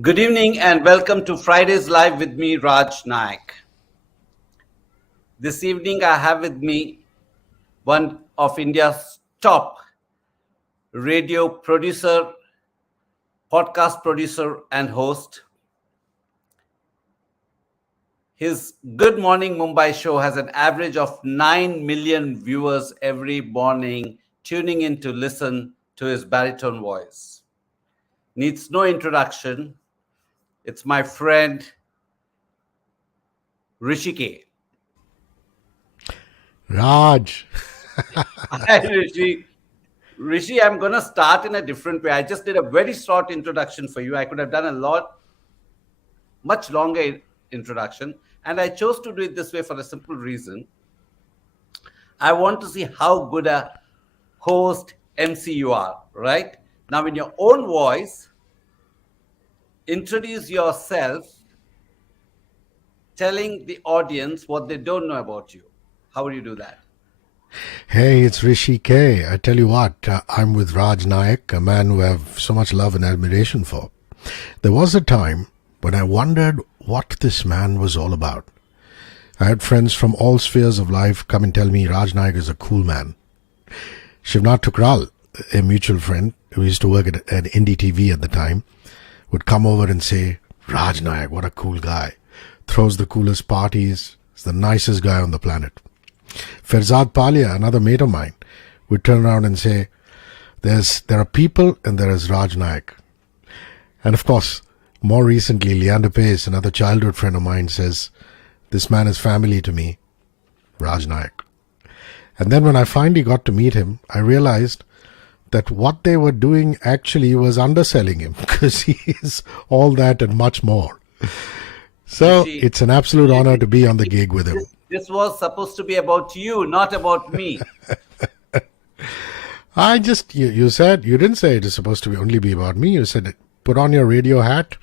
Good evening and welcome to Friday's Live with me, Raj Nayak. This evening, I have with me one of India's top radio producer, podcast producer, and host. His Good Morning Mumbai show has an average of 9 million viewers every morning tuning in to listen to his baritone voice. Needs no introduction. It's my friend Hrishikesh. Raj. Hi, Rishi. Rishi, I'm going to start in a different way. I just did a very short introduction for you. I could have done much longer introduction. And I chose to do it this way for a simple reason. I want to see how good a host, MC you are, right? Now, in your own voice, introduce yourself, telling the audience what they don't know about you. How will you do that? Hey, it's Hrishikesh. I tell you what, I'm with Raj Nayak, a man who I have so much love and admiration for. There was a time when I wondered what this man was all about. I had friends from all spheres of life come and tell me Raj Nayak is a cool man. Shivnath Thukral, a mutual friend who used to work at NDTV at the time, would come over and say, Raj Nayak, what a cool guy. Throws the coolest parties, is the nicest guy on the planet. Ferzad Palia, another mate of mine, would turn around and say, there are people and there is Raj Nayak. And of course, more recently, Leander Pace, another childhood friend of mine, says, this man is family to me, Raj Nayak. And then when I finally got to meet him, I realized that what they were doing actually was underselling him because he is all that and much more. So it's an absolute honor to be on the gig with him. This was supposed to be about you, not about me. You said, you didn't say it is supposed to only be about me. You said, put on your radio hat.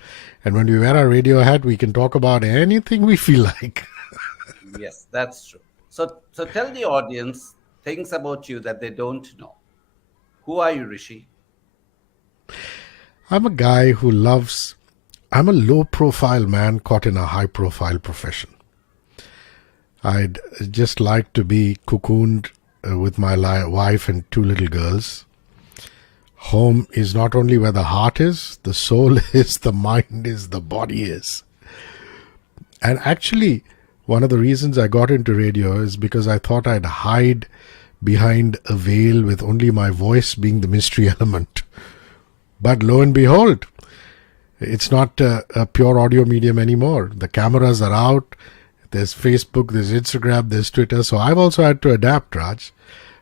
And when we wear our radio hat, we can talk about anything we feel like. Yes, that's true. So tell the audience things about you that they don't know. Who are you, Rishi? I'm a guy I'm a low profile man caught in a high profile profession. I'd just like to be cocooned with my wife and two little girls. Home is not only where the heart is, the soul is, the mind is, the body is. And actually, one of the reasons I got into radio is because I thought I'd hide behind a veil with only my voice being the mystery element. But lo and behold, it's not a pure audio medium anymore. The cameras are out. There's Facebook, there's Instagram, there's Twitter. So I've also had to adapt, Raj.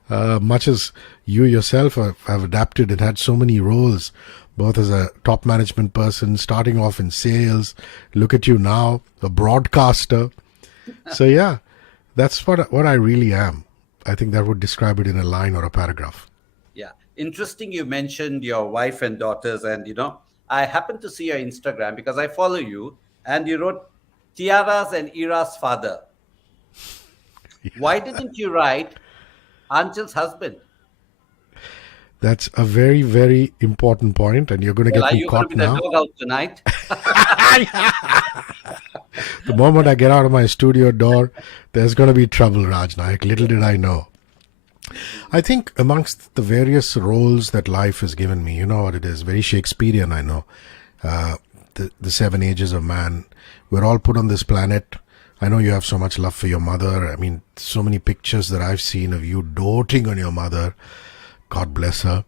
Much as you yourself have adapted and had so many roles, both as a top management person, starting off in sales. Look at you now, a broadcaster. So yeah, that's what I really am. I think that would describe it in a line or a paragraph. Yeah. Interesting you mentioned your wife and daughters. And, I happened to see your Instagram because I follow you. And you wrote Tiara's and Ira's father. Why didn't you write Archel's husband? That's a very, very important point, and you're going to Well, get are me you going to caught be the now. doghouse tonight? The moment I get out of my studio door, there's going to be trouble, Raj Nayak. Little did I know. I think amongst the various roles that life has given me, you know what it is, very Shakespearean, I know. The 7 ages of man. We're all put on this planet. I know you have so much love for your mother. I mean, so many pictures that I've seen of you doting on your mother. God bless her.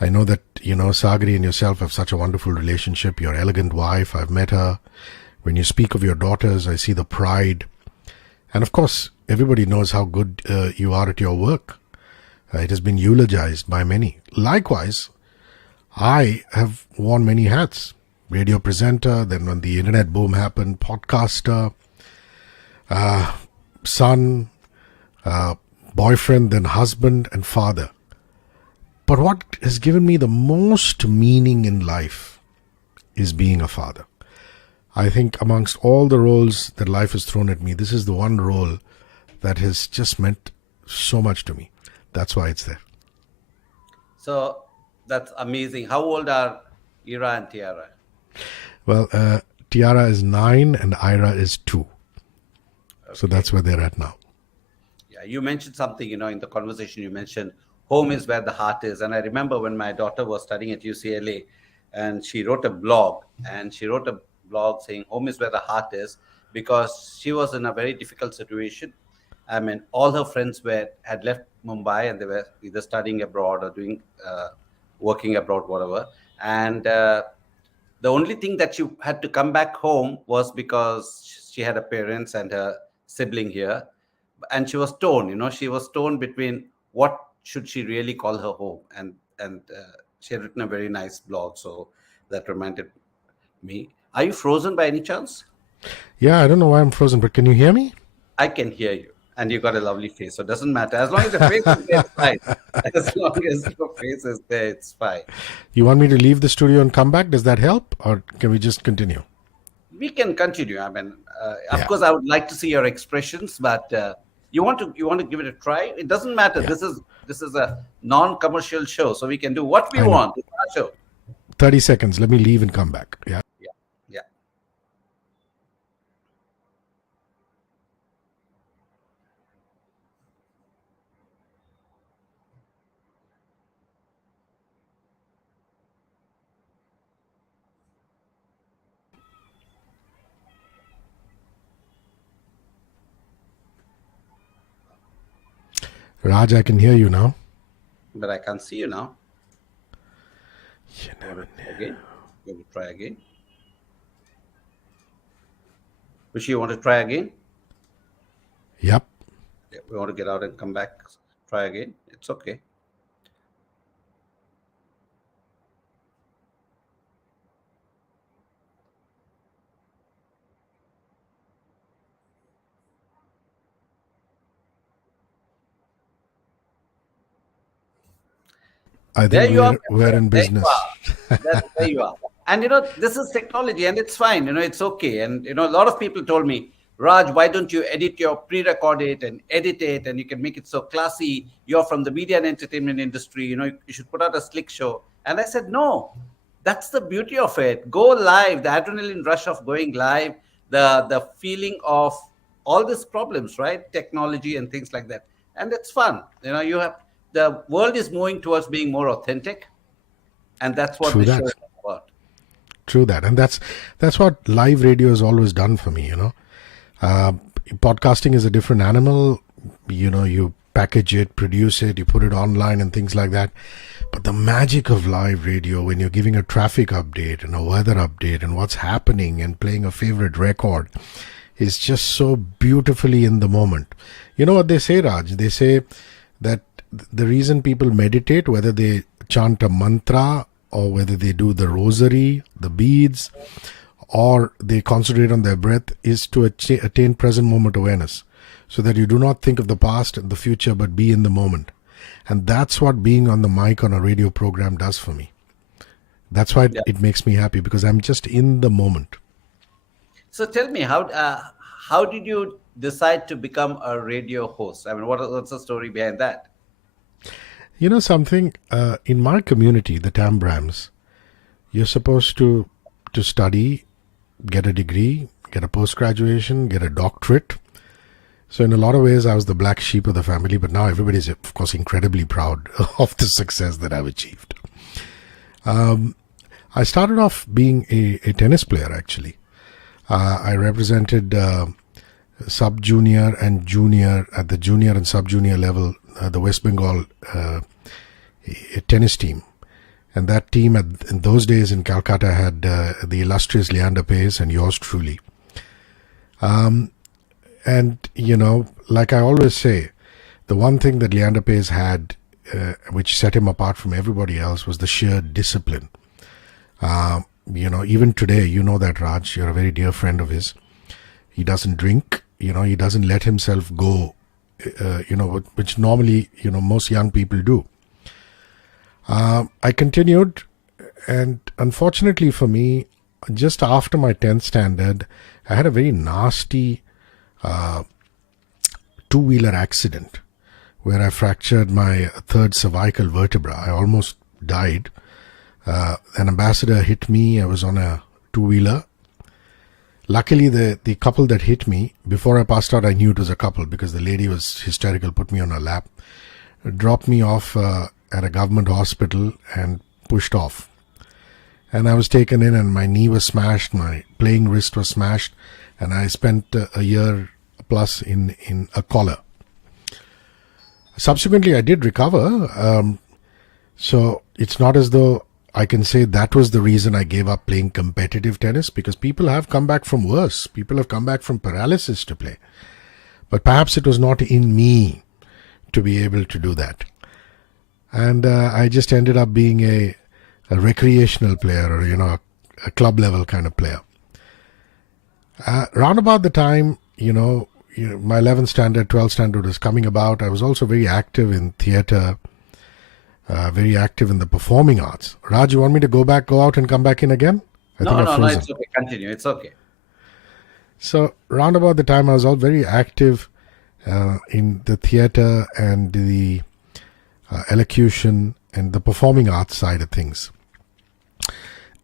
I know that, Sagri and yourself have such a wonderful relationship. Your elegant wife, I've met her. When you speak of your daughters, I see the pride. And of course, everybody knows how good you are at your work. It has been eulogized by many. Likewise, I have worn many hats. Radio presenter, then when the internet boom happened, podcaster, son, boyfriend, then husband and father. But what has given me the most meaning in life is being a father. I think amongst all the roles that life has thrown at me, this is the one role that has just meant so much to me. That's why it's there. So that's amazing. How old are Ira and Tiara? Well, Tiara is 9 and Ira is 2. So Okay. that's where they're at now. Yeah, you mentioned something, in the conversation you mentioned home is where the heart is. And I remember when my daughter was studying at UCLA and she wrote a blog saying home is where the heart is because she was in a very difficult situation. I mean, all her friends had left Mumbai and they were either studying abroad or doing working abroad, whatever. And the only thing that she had to come back home was because she had her parents and her sibling here, and she was torn. She was torn between what should she really call her home, and she had written a very nice blog, so that reminded me. Are you frozen by any chance? Yeah, I don't know why I'm frozen, but can you hear me? I can hear you, and you got a lovely face, so it doesn't matter as long as the face is there. It's fine. As long as your face is there, it's fine. You want me to leave the studio and come back? Does that help? Or can we just continue? We can continue. I mean, of Yeah, course, I would like to see your expressions, but you want to give it a try. It doesn't matter. yeah. This is a non-commercial show, so we can do what we I know. want. It's our show. 30 seconds. Let me leave and come back. Yeah. Yeah, yeah. Raj, I can hear you now. But I can't see you now. You You want never to try again? You want to try again? Rishi, you want to try again? Yep. Yeah, we want to get out and come back. Try again. It's okay. I There think you are, my we're friend. in There you business. are. There you are. And this is technology and it's fine. It's okay. And a lot of people told me, Raj, why don't you edit your pre-record it and edit it and you can make it so classy? You're from the media and entertainment industry, you should put out a slick show. And I said, no, that's the beauty of it. Go live, the adrenaline rush of going live, the feeling of all these problems, right? Technology and things like that. And it's fun. You have the world is moving towards being more authentic, and that's what True this show that. is about. True that. And that's what live radio has always done for me. Uh, Podcasting is a different animal. You package it, produce it, you put it online and things like that. But the magic of live radio, when you're giving a traffic update and a weather update and what's happening and playing a favorite record, is just so beautifully in the moment. You know what they say, Raj? They say that the reason people meditate, whether they chant a mantra or whether they do the rosary, the beads, or they concentrate on their breath, is to attain present moment awareness, so that you do not think of the past and the future but be in the moment. And that's what being on the mic on a radio program does for me. That's why Yeah. it makes me happy, because I'm just in the moment. So tell me, how did you decide to become a radio host? I mean, what's the story behind that? You know something, in my community, the Tambrams, you're supposed to study, get a degree, get a post-graduation, get a doctorate. So in a lot of ways, I was the black sheep of the family, but now everybody's, of course, incredibly proud of the success that I've achieved. I started off being a tennis player, actually. I represented sub-junior and junior, at the junior and sub-junior level, the West Bengal tennis team. And that team in those days in Calcutta had the illustrious Leander Paes and yours truly. And, like I always say, the one thing that Leander Paes had, which set him apart from everybody else, was the sheer discipline. Even today, you know that, Raj, you're a very dear friend of his. He doesn't drink, he doesn't let himself go, which normally, most young people do. I continued, and unfortunately for me, just after my 10th standard, I had a very nasty two-wheeler accident where I fractured my third cervical vertebra. I almost died. An ambassador hit me. I was on a two-wheeler. Luckily, the couple that hit me, before I passed out, I knew it was a couple because the lady was hysterical, put me on her lap, dropped me off at a government hospital and pushed off. And I was taken in and my knee was smashed, my playing wrist was smashed, and I spent a year plus in a collar. Subsequently, I did recover. So it's not as though I can say that was the reason I gave up playing competitive tennis, because people have come back from worse. People have come back from paralysis to play. But perhaps it was not in me to be able to do that. And I just ended up being a recreational player, or, a club level kind of player. Round about the time, my 11th standard, 12th standard was coming about, I was also very active in theatre, very active in the performing arts. Raj, you want me to go out and come back in again? No, it's okay. Continue. It's okay. So, round about the time, I was all very active in the theatre and the elocution and the performing arts side of things.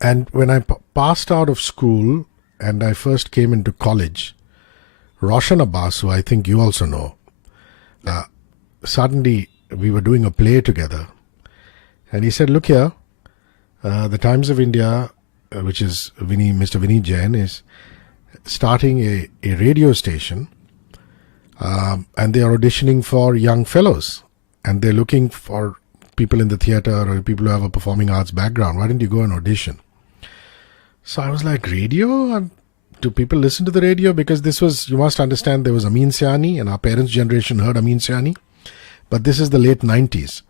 And when I passed out of school and I first came into college, Roshan Abbas, who I think you also know, suddenly we were doing a play together. And he said, look here, the Times of India, which is Mr. Vinny Jain, is starting a radio station, and they are auditioning for young fellows. And they're looking for people in the theatre or people who have a performing arts background. Why don't you go and audition? So I was like, radio? Do people listen to the radio? Because this was, you must understand, there was Amin Siani, and our parents' generation heard Amin Siani. But this is the late 90s,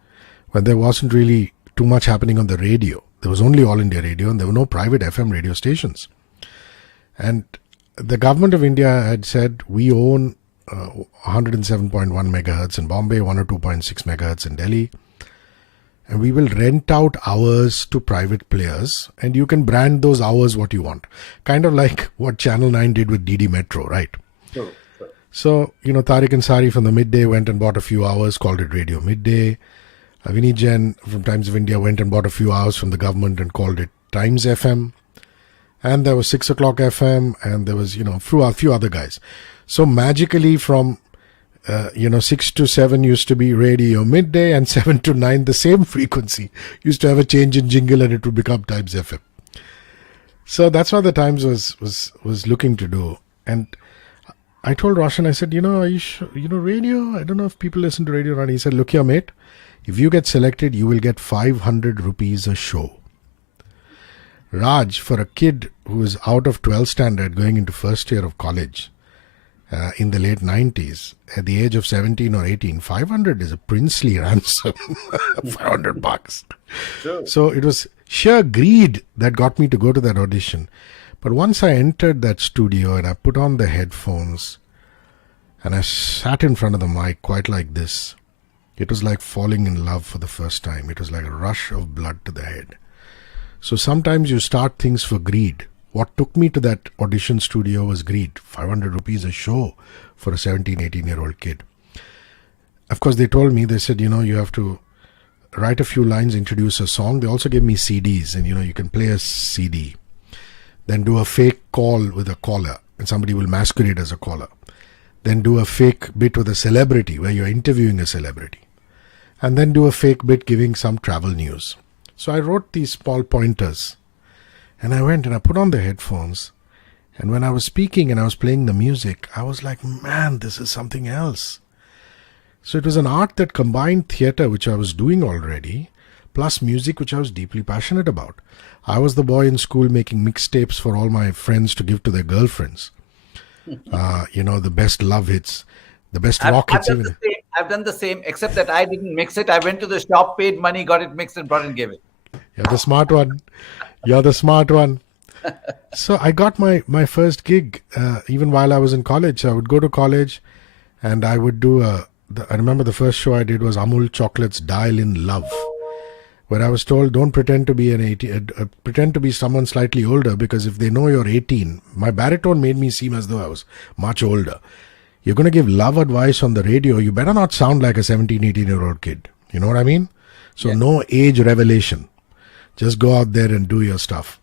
when there wasn't really too much happening on the radio. There was only All India Radio, and there were no private FM radio stations. And the government of India had said, we own 107.1 megahertz in Bombay, 102.6 megahertz in Delhi, and we will rent out hours to private players, and you can brand those hours what you want. Kind of like what Channel 9 did with DD Metro, right? Sure. So, Tariq Ansari from the Midday went and bought a few hours, called it Radio Midday. Vinny Jain from Times of India went and bought a few hours from the government and called it Times FM. And there was 6 o'clock FM, and there was, a few other guys. So magically from 6 to 7 used to be Radio Midday, and 7 to 9, the same frequency, used to have a change in jingle and it would become Times FM. So that's what the Times was looking to do. And I told Roshan, I said, are you sure, radio? I don't know if people listen to radio. And he said, look here, mate, if you get selected, you will get 500 rupees a show. Raj, for a kid who is out of 12th standard going into first year of college, in the late 90s, at the age of 17 or 18, 500 is a princely ransom. 500 bucks. Sure. So it was sheer greed that got me to go to that audition. But once I entered that studio and I put on the headphones and I sat in front of the mic quite like this, it was like falling in love for the first time. It was like a rush of blood to the head. So sometimes you start things for greed. What took me to that audition studio was greed. 500 rupees a show for a 17, 18-year-old kid. Of course, they told me, they said, you have to write a few lines, introduce a song. They also gave me CDs, and, you can play a CD. Then do a fake call with a caller, and somebody will masquerade as a caller. Then do a fake bit with a celebrity, where you're interviewing a celebrity. And then do a fake bit giving some travel news. So I wrote these small pointers. And I went and I put on the headphones, and when I was speaking and I was playing the music, I was like, man, this is something else. So it was an art that combined theatre, which I was doing already, plus music, which I was deeply passionate about. I was the boy in school making mixtapes for all my friends to give to their girlfriends. The best love hits, the best rock hits. I've done the same, except that I didn't mix it. I went to the shop, paid money, got it mixed and brought and gave it. You're the smart one. You're the smart one. So I got my first gig even while I was in college. I would go to college and I would do I remember the first show I did was Amul Chocolate's Dial in Love, where I was told, don't pretend to be pretend to be someone slightly older, because if they know you're 18, my baritone made me seem as though I was much older. You're going to give love advice on the radio. You better not sound like a 17, 18-year-old kid. You know what I mean? So no age revelation. Just go out there and do your stuff.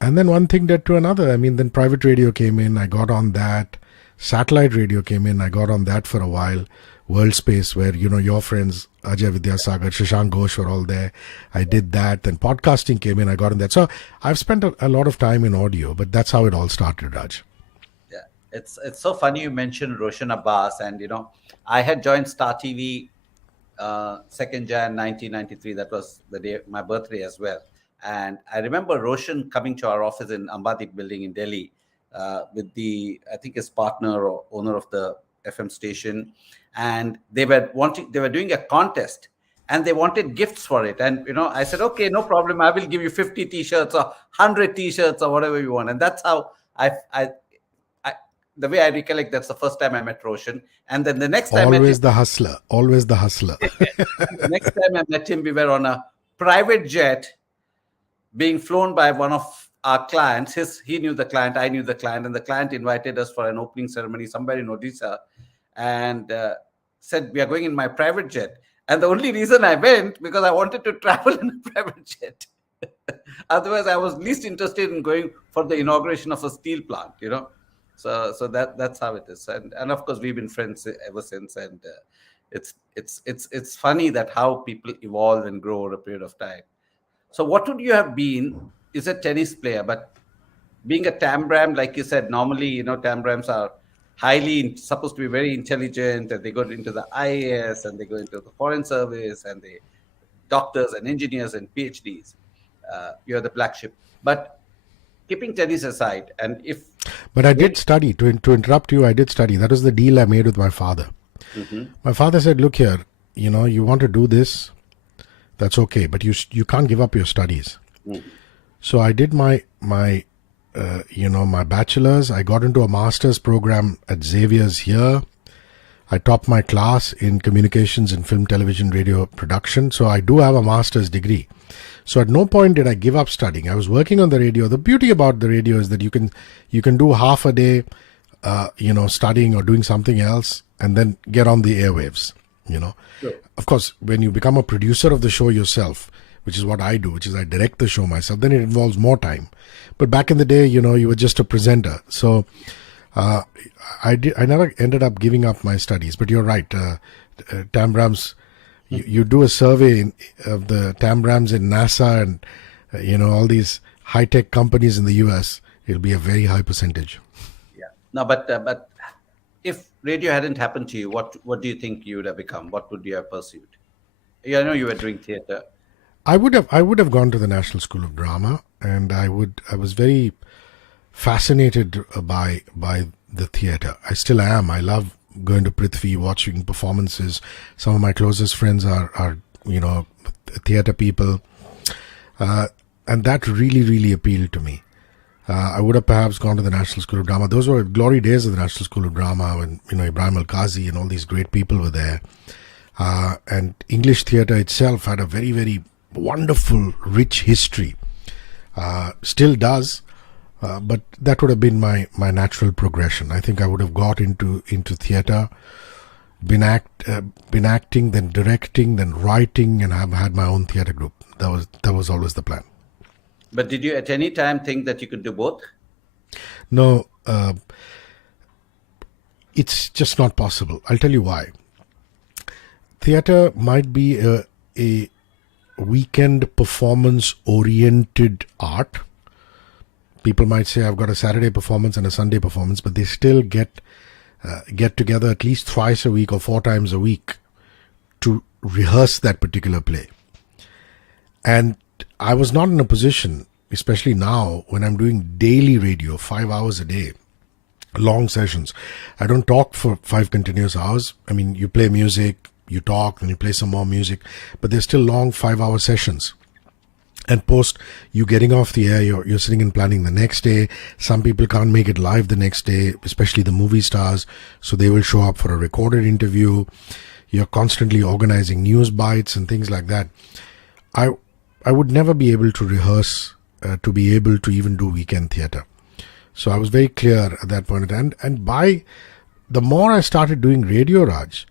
And then one thing led to another. I mean, then private radio came in. I got on that. Satellite radio came in. I got on that for a while. World Space, where, your friends, Ajay Vidyasagar, Shashank Ghosh were all there. I did that. Then podcasting came in. I got in that. So I've spent a lot of time in audio, but that's how it all started, Raj. Yeah, it's so funny you mentioned Roshan Abbas, and I had joined Star TV 2nd Jan 1993. That was the day my birthday as well. And I remember Roshan coming to our office in Ambadip building in Delhi with I think his partner or owner of the FM station, and they were doing a contest, and they wanted gifts for it. And I said, okay, no problem, I will give you 50 t-shirts or 100 t-shirts or whatever you want. And that's how I the way I recollect, that's the first time I met Roshan. And then the next time always the hustler. the next time I met him, we were on a private jet being flown by one of our clients. He knew the client, I knew the client, and the client invited us for an opening ceremony somewhere in Odisha, and said, we are going in my private jet. And the only reason I went, because I wanted to travel in a private jet. Otherwise, I was least interested in going for the inauguration of a steel plant, So that's how it is. And of course, we've been friends ever since. And it's funny that how people evolve and grow over a period of time. So what would you have been? Is a tennis player, but being a Tambram, like you said, normally, Tambrams are supposed to be very intelligent, and they go into the IAS, and they go into the foreign service, and they doctors and engineers and PhDs. You're the black sheep. But keeping tennis aside, but I did study. To interrupt you, I did study. That was the deal I made with my father. Mm-hmm. My father said, look here, you want to do this, that's okay, but you can't give up your studies. Mm-hmm. So I did my bachelor's. I got into a master's program at Xavier's here. I topped my class in communications and film, television, radio production. So I do have a master's degree. So at no point did I give up studying. I was working on the radio. The beauty about the radio is that you can do half a day, studying or doing something else, and then get on the airwaves. Sure. Of course, when you become a producer of the show yourself, which is what I do, which is I direct the show myself, then it involves more time. But back in the day, you were just a presenter. So I never ended up giving up my studies. But you're right, Tambrams, you do a survey of the Tambrams in NASA and, all these high-tech companies in the US, it'll be a very high percentage. Yeah. No, but if radio hadn't happened to you, what do you think you would have become? What would you have pursued? I know you were doing theater. I would have gone to the National School of Drama, and I was very fascinated by the theater. I still am. I love going to Prithvi, watching performances. Some of my closest friends are theater people, and that really, really appealed to me. I would have perhaps gone to the National School of Drama. Those were glory days of the National School of Drama when Ibrahim Al-Qazi and all these great people were there. And English theatre itself had a very, very wonderful, rich history. Still does, but that would have been my natural progression. I think I would have got into theatre, been acting, then directing, then writing, and have had my own theatre group. That was always the plan. But did you at any time think that you could do both? No, it's just not possible. I'll tell you why. Theatre might be a weekend performance-oriented art. People might say, I've got a Saturday performance and a Sunday performance, but they still get together at least twice a week or 4 times a week to rehearse that particular play. And I was not in a position, especially now when I'm doing daily radio, 5 hours a day, long sessions. I don't talk for 5 continuous hours. I mean, you play music, you talk, then you play some more music, but they're still long 5-hour sessions. And post you getting off the air, you're sitting and planning the next day. Some people can't make it live the next day, especially the movie stars, so they will show up for a recorded interview. You're constantly organizing news bites and things like that. I would never be able to rehearse to be able to even do weekend theatre. So I was very clear at that point. And by the more I started doing radio, Raj,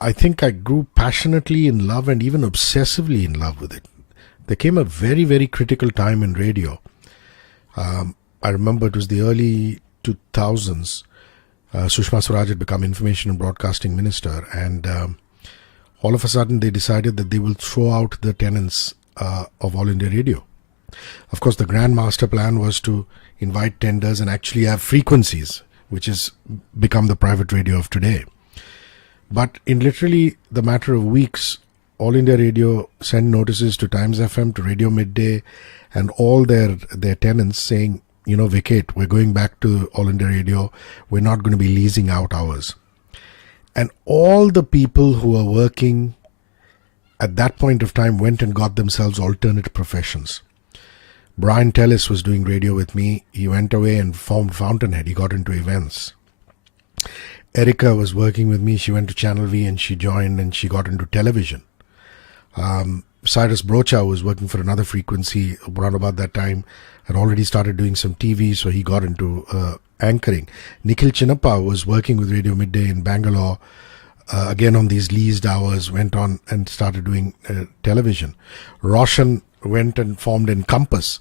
I think I grew passionately in love and even obsessively in love with it. There came a very, very critical time in radio. I remember it was the early 2000s. Sushma Swaraj had become Information and Broadcasting Minister, and all of a sudden they decided that they will throw out the tenants of All India Radio. Of course, the grand master plan was to invite tenders and actually have frequencies, which has become the private radio of today. But in literally the matter of weeks, All India Radio sent notices to Times FM, to Radio Midday, and all their tenants saying, vacate. We're going back to All India Radio. We're not going to be leasing out ours. And all the people who were working at that point of time went and got themselves alternate professions. Brian Tellis was doing radio with me. He went away and formed Fountainhead. He got into events. Erica was working with me. She went to Channel V and she joined and she got into television. Cyrus Brocha was working for another frequency around about that time, had already started doing some TV, so he got into anchoring. Nikhil Chinnappa was working with Radio Midday in Bangalore, again on these leased hours, went on and started doing television. Roshan went and formed Encompass.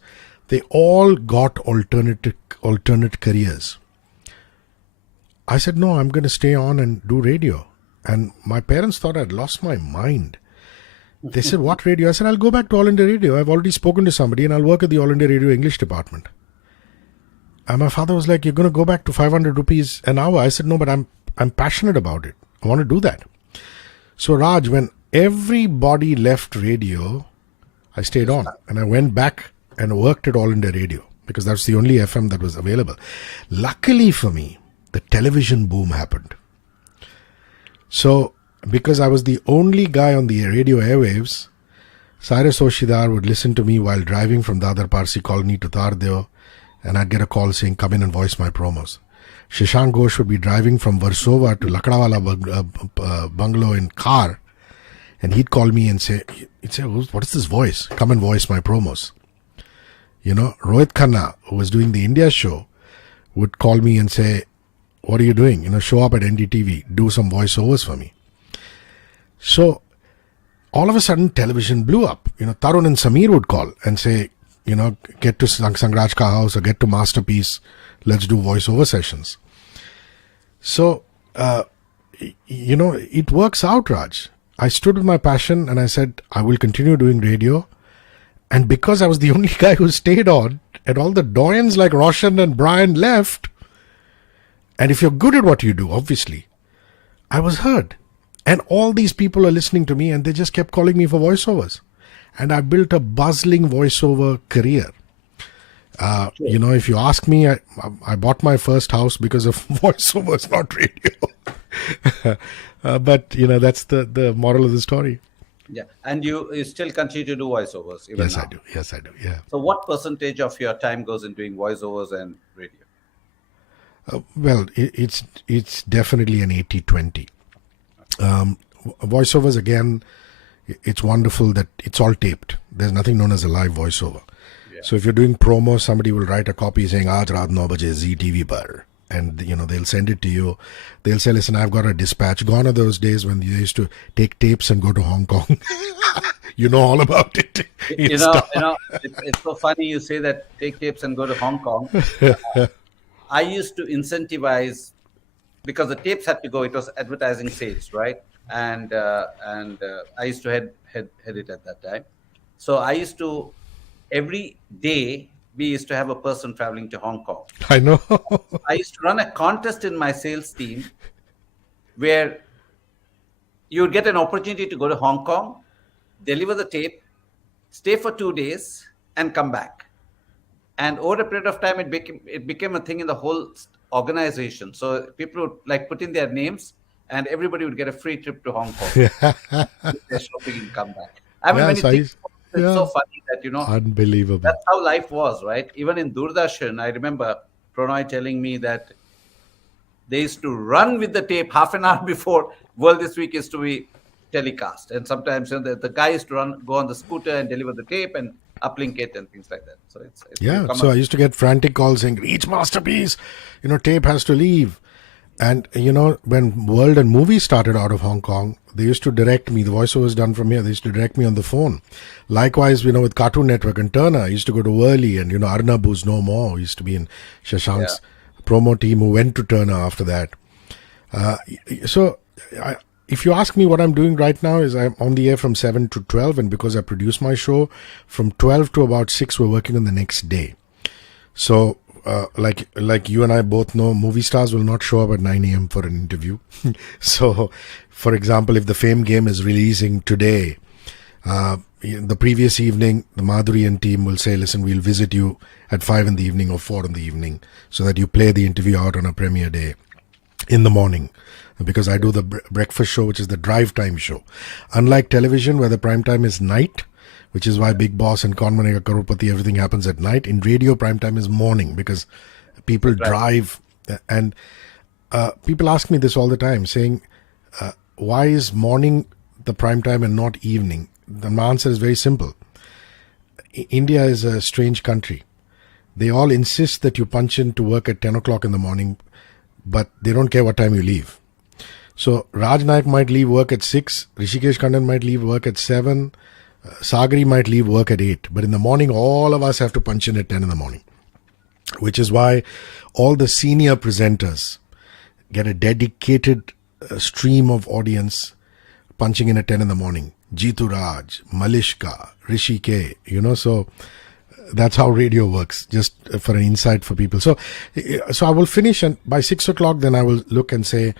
They all got alternate careers. I said, no, I'm going to stay on and do radio. And my parents thought I'd lost my mind. They said, what radio? I said, I'll go back to All India Radio. I've already spoken to somebody and I'll work at the All India Radio English department. And my father was like, you're going to go back to 500 rupees an hour? I said, no, but I'm passionate about it. I want to do that. So Raj, when everybody left radio, I stayed on and I went back and worked at All India Radio because that's the only FM that was available. Luckily for me, the television boom happened. So because I was the only guy on the radio airwaves, Cyrus Oshidar would listen to me while driving from Dadar Parsi Colony to Tardeo, and I'd get a call saying, come in and voice my promos. Shashank Ghosh would be driving from Versova to Lakdawala bungalow in car, and he'd call me and say, what is this voice? Come and voice my promos. Rohit Khanna, who was doing the India show, would call me and say, what are you doing? Show up at NDTV, do some voiceovers for me. So all of a sudden television blew up. Tarun and Samir would call and say, get to Sangraj Ka house or get to Masterpiece. Let's do voiceover sessions. So, it works out, Raj. I stood with my passion and I said, I will continue doing radio. And because I was the only guy who stayed on and all the doyens like Roshan and Brian left, and if you're good at what you do, obviously, I was heard. And all these people are listening to me and they just kept calling me for voiceovers. And I built a bustling voiceover career. If you ask me, I bought my first house because of voiceovers, not radio. But, that's the moral of the story. Yeah. And you still continue to do voiceovers even Yes, now? I do. Yes, I do. Yeah. So what percentage of your time goes in doing voiceovers and radio? Well, it's definitely an 80-20. Voiceovers, again, it's wonderful that it's all taped. There's nothing known as a live voiceover. Yeah. So if you're doing promo, somebody will write a copy saying, Aaj raat 9 baje Zee TV par. And, they'll send it to you. They'll say, listen, I've got a dispatch. Gone are those days when you used to take tapes and go to Hong Kong. You know all about it. It's so funny you say that, take tapes and go to Hong Kong. I used to incentivize, because the tapes had to go, it was advertising sales, right? And I used to head it at that time. So I used to, every day, we used to have a person traveling to Hong Kong. I know. I used to run a contest in my sales team where you would get an opportunity to go to Hong Kong, deliver the tape, stay for 2 days, and come back. And over a period of time, it became a thing in the whole organization. So people would put in their names, and everybody would get a free trip to Hong Kong. They're shopping and come back. I mean, it's so funny that, unbelievable. That's how life was, right? Even in Doordarshan, I remember Pranay telling me that they used to run with the tape half an hour before World This Week is to be telecast. And sometimes the guy used to go on the scooter and deliver the tape and uplink it and things like that. So it's so I used to get frantic calls saying, reach Masterpiece, tape has to leave. And when World and Movie started out of Hong Kong, they used to direct me. The voiceover was done from here. They used to direct me on the phone. Likewise, with Cartoon Network and Turner, I used to go to Worley, and Arnab, who's no more, who used to be in Yeah. Shashank's promo team, who went to Turner after that. Uh, so, if you ask me what I'm doing right now, is I'm on the air from 7 to 12, and because I produce my show, from 12 to about 6, we're working on the next day. So, like you and I both know, movie stars will not show up at 9 a.m. for an interview. So, for example, if the Fame game is releasing today, the previous evening, the Madhurian team will say, listen, we'll visit you at 5 in the evening or 4 in the evening so that you play the interview out on a premiere day in the morning. Because I do the breakfast show, which is the drive time show. Unlike television, where the prime time is night, which is why Big Boss and Kaun Banega Crorepati, everything happens at night. In radio, prime time is morning because people Right. drive. And people ask me this all the time, saying, why is morning the prime time and not evening? My answer is very simple. India is a strange country. They all insist that you punch in to work at 10 o'clock in the morning, but they don't care what time you leave. So Raj Nayak might leave work at 6, Hrishikesh Kannan might leave work at 7, Sagri might leave work at 8. But in the morning, all of us have to punch in at 10 in the morning, which is why all the senior presenters get a dedicated stream of audience punching in at 10 in the morning. Jitu Raj, Malishka, Hrishikesh, so that's how radio works, just for an insight for people. So I will finish, and by 6 o'clock, then I will look and say,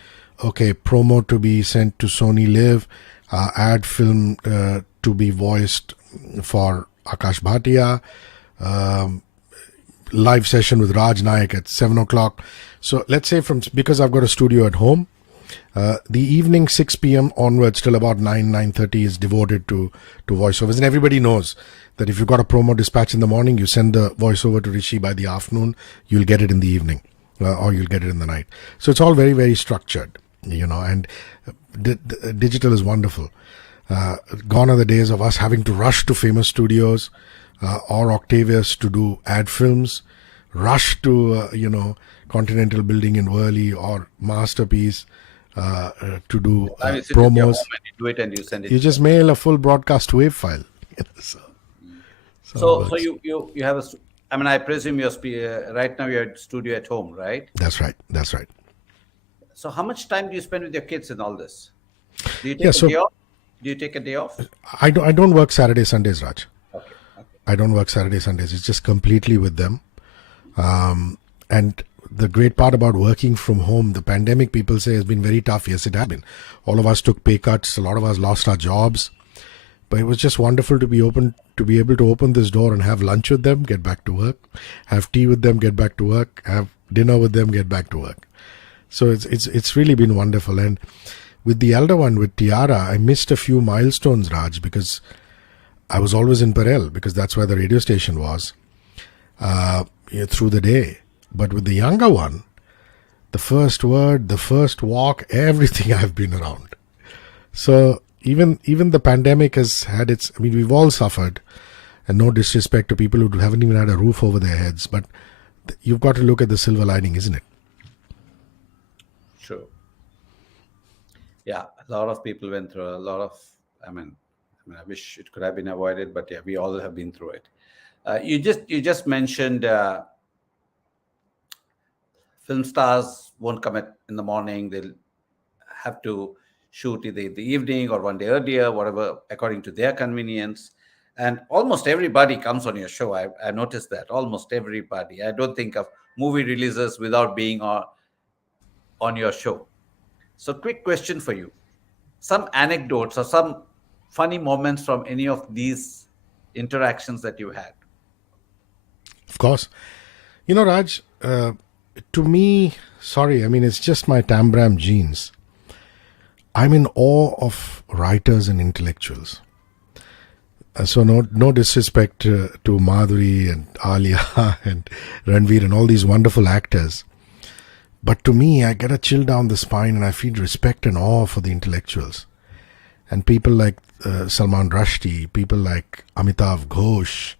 okay, promo to be sent to Sony Live, ad film to be voiced for Akash Bhatia, live session with Raj Nayak at 7 o'clock. So let's say because I've got a studio at home, the evening 6 p.m. onwards till about 9:30 is devoted to voiceovers. And everybody knows that if you've got a promo dispatch in the morning, you send the voiceover to Rishi by the afternoon, you'll get it in the evening or you'll get it in the night. So it's all very, very structured, and digital is wonderful. Gone are the days of us having to rush to famous studios or Octavius to do ad films, rush to, Continental Building in Worli or Masterpiece to do I mean, sit at your home promos. and you do it and you send it. You just mail a full broadcast wave file. So it So works. you have I mean, I presume right now you're at studio at home, right? That's right. That's right. So how much time do you spend with your kids in all this? Do you take Yeah. a So day off? Do you take a day off? I don't work Saturday, Sundays, Raj. Okay. Okay. I don't work Saturday, Sundays. It's just completely with them. And the great part about working from home, the pandemic, people say, has been very tough. Yes, it has been. All of us took pay cuts. A lot of us lost our jobs. But it was just wonderful to be able to open this door and have lunch with them, get back to work, have tea with them, get back to work, have dinner with them, get back to work. So it's really been wonderful. And with the elder one, with Tiara, I missed a few milestones, Raj, because I was always in Parel, because that's where the radio station was through the day. But with the younger one, the first word, the first walk, everything I've been around. So even the pandemic has had its, I mean, we've all suffered, and no disrespect to people who haven't even had a roof over their heads, but you've got to look at the silver lining, isn't it? True. Yeah, a lot of people went through a lot of. I mean, I wish it could have been avoided, but yeah, we all have been through it. You just mentioned film stars won't come in the morning. They'll have to shoot either in the evening or one day earlier, whatever, according to their convenience. And almost everybody comes on your show. I noticed that almost everybody. I don't think of movie releases without being on your show. So, quick question for you: some anecdotes or some funny moments from any of these interactions that you had? Of course. Raj, to me, sorry, I mean, it's just my Tambram genes. I'm in awe of writers and intellectuals. So no disrespect to Madhuri and Alia and Ranveer and all these wonderful actors. But to me, I get a chill down the spine and I feel respect and awe for the intellectuals. And people like Salman Rushdie, people like Amitav Ghosh,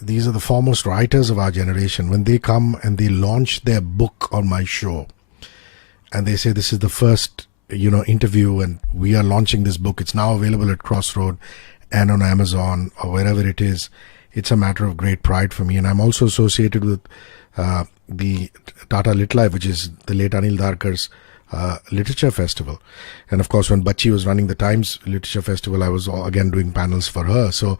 these are the foremost writers of our generation. When they come and they launch their book on my show, and they say this is the first interview, and we are launching this book. It's now available at Crossroad and on Amazon or wherever it is. It's a matter of great pride for me. And I'm also associated with the Tata Lit Life, which is the late Anil Dharkar's literature festival. And of course, when Bachchi was running the Times Literature Festival, I was again doing panels for her. So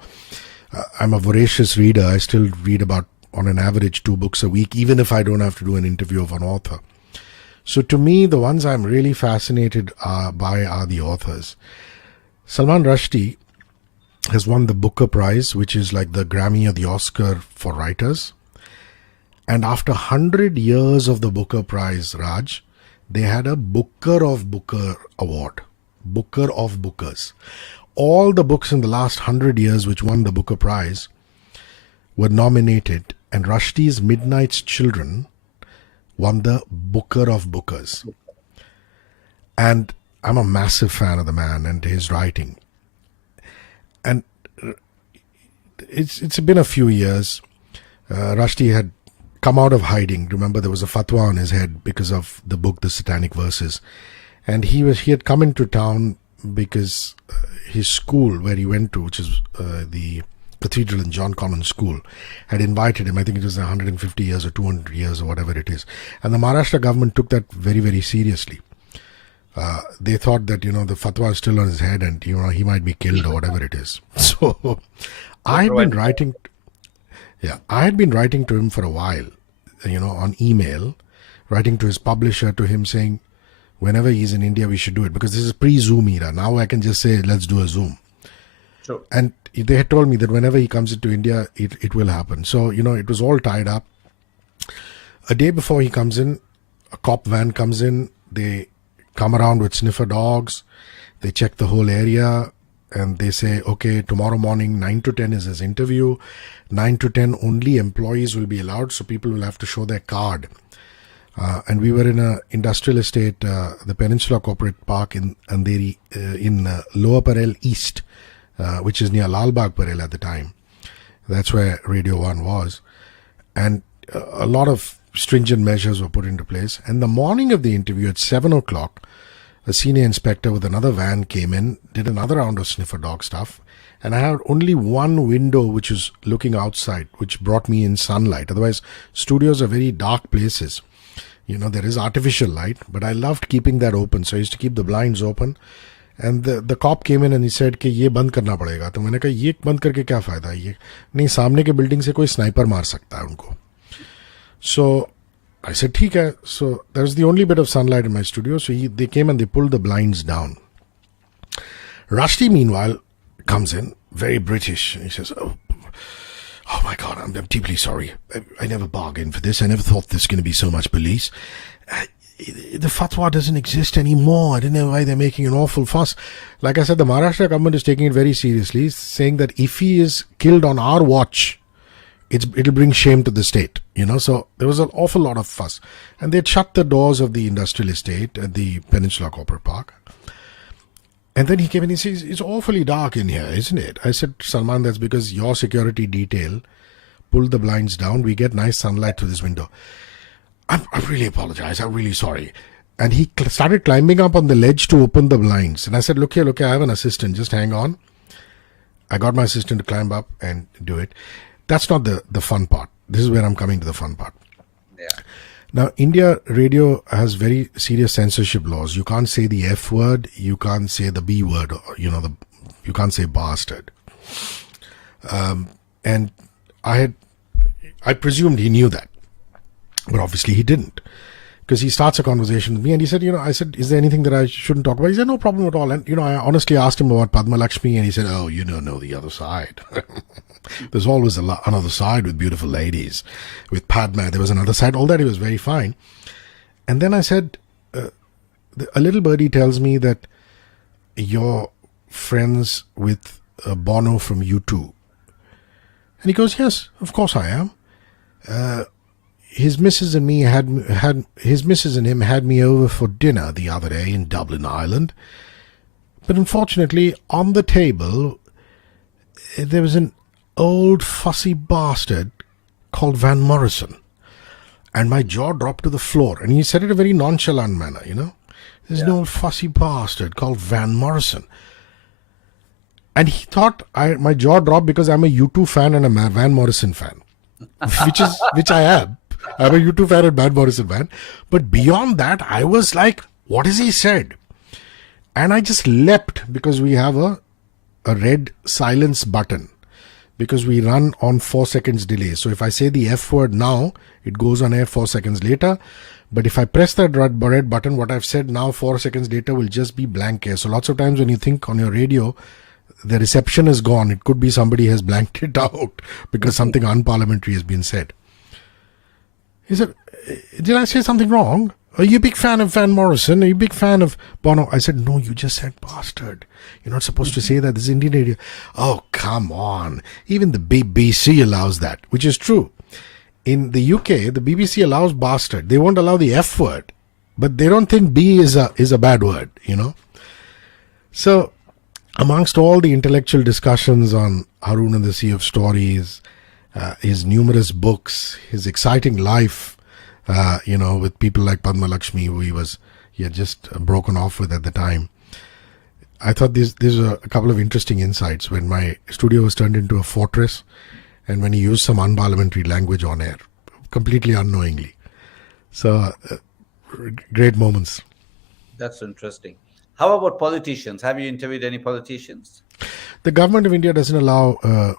I'm a voracious reader. I still read about, on an average, 2 books a week, even if I don't have to do an interview of an author. So to me, the ones I'm really fascinated by are the authors. Salman Rushdie has won the Booker Prize, which is like the Grammy or the Oscar for writers. And after 100 years of the Booker Prize, Raj, they had a Booker of Booker award. Booker of Bookers. All the books in the last 100 years which won the Booker Prize were nominated, and Rushdie's Midnight's Children won the Booker of Bookers. And I'm a massive fan of the man and his writing. And it's been a few years. Rushdie had come out of hiding. Remember, there was a fatwa on his head because of the book, The Satanic Verses. And he had come into town because his school where he went to, which is the Cathedral and John Connon School, had invited him. I think it was 150 years or 200 years or whatever it is. And the Maharashtra government took that very, very seriously. They thought that, the fatwa is still on his head and, he might be killed or whatever it is. So I had been writing to him for a while, on email, writing to his publisher, to him saying, whenever he's in India, we should do it, because this is pre-Zoom era. Now I can just say, let's do a Zoom. Sure. And they had told me that whenever he comes into India, it will happen. So, it was all tied up. A day before he comes in, a cop van comes in. They come around with sniffer dogs. They check the whole area. And they say, okay, tomorrow morning, 9 to 10 is his interview. 9 to 10, only employees will be allowed. So people will have to show their card. And we were in an industrial estate, the Peninsula Corporate Park in Andheri, in Lower Parel East, which is near Lal Bagh Parel at the time. That's where Radio 1 was. And a lot of stringent measures were put into place. And the morning of the interview at 7 o'clock, a senior inspector with another van came in, did another round of sniffer dog stuff. And I had only one window which was looking outside, which brought me in sunlight. Otherwise, studios are very dark places. There is artificial light, but I loved keeping that open. So I used to keep the blinds open. And the cop came in and he said कि ये बंद करना पड़ेगा. तो मैंने कहा ये बंद करके क्या फायदा है? ये नहीं, सामने के बिल्डिंग से कोई स्नाइपर मार सकता है उनको. So I said ठीक है. So that was the only bit of sunlight in my studio. So they came and they pulled the blinds down. Rushdie, meanwhile, comes in, very British. He says, oh my God, I'm deeply sorry. I never bargained for this. I never thought there's going to be so much police. The fatwa doesn't exist anymore. I don't know why they're making an awful fuss. Like I said, the Maharashtra government is taking it very seriously, saying that if he is killed on our watch, it'll bring shame to the state. So there was an awful lot of fuss. And they'd shut the doors of the industrial estate at the Peninsula Corporate Park. And then he came in and he says, it's awfully dark in here, isn't it? I said, Salman, that's because your security detail pulled the blinds down. We get nice sunlight through this window. I really apologize. I'm really sorry. And he started climbing up on the ledge to open the blinds. And I said, look here, I have an assistant. Just hang on. I got my assistant to climb up and do it. That's not the fun part. This is where I'm coming to the fun part. Yeah. Now, India radio has very serious censorship laws. You can't say the F word. You can't say the B word. You can't say bastard. And I presumed he knew that. But obviously he didn't. Because he starts a conversation with me and he said, I said, is there anything that I shouldn't talk about? He said, no problem at all. And, I honestly asked him about Padma Lakshmi and he said, oh, you don't know the other side. There's always another side with beautiful ladies. With Padma, there was another side. All that, he was very fine. And then I said, a little birdie tells me that you're friends with Bono from U2. And he goes, yes, of course I am. His missus and me his missus and him had me over for dinner the other day in Dublin, Ireland. But unfortunately, on the table, there was an old fussy bastard called Van Morrison. And my jaw dropped to the floor. And he said it in a very nonchalant manner, you know. There's Yeah. no fussy bastard called Van Morrison. And he thought my jaw dropped because I'm a U2 fan and a Van Morrison fan, which I am. I'm a U2 fan and Van Morrison fan. But beyond that, I was like, what has he said? And I just leapt because we have a red silence button because we run on 4 seconds delay. So if I say the F word now, it goes on air 4 seconds later. But if I press that red button, what I've said now 4 seconds later will just be blank air. So lots of times when you think on your radio, the reception is gone. It could be somebody has blanked it out because something unparliamentary has been said. He said, did I say something wrong? Are you a big fan of Van Morrison? Are you a big fan of Bono? I said, no, you just said bastard. You're not supposed to say that. This is Indian radio. Oh, come on. Even the BBC allows that, which is true. In the UK, the BBC allows bastard. They won't allow the F word, but they don't think B is a bad word, you know. So, amongst all the intellectual discussions on Harun and the Sea of Stories, his numerous books, his exciting life, with people like Padma Lakshmi, who he had just broken off with at the time. I thought these were a couple of interesting insights when my studio was turned into a fortress and when he used some unparliamentary language on air, completely unknowingly. So, great moments. That's interesting. How about politicians? Have you interviewed any politicians? The government of India doesn't allow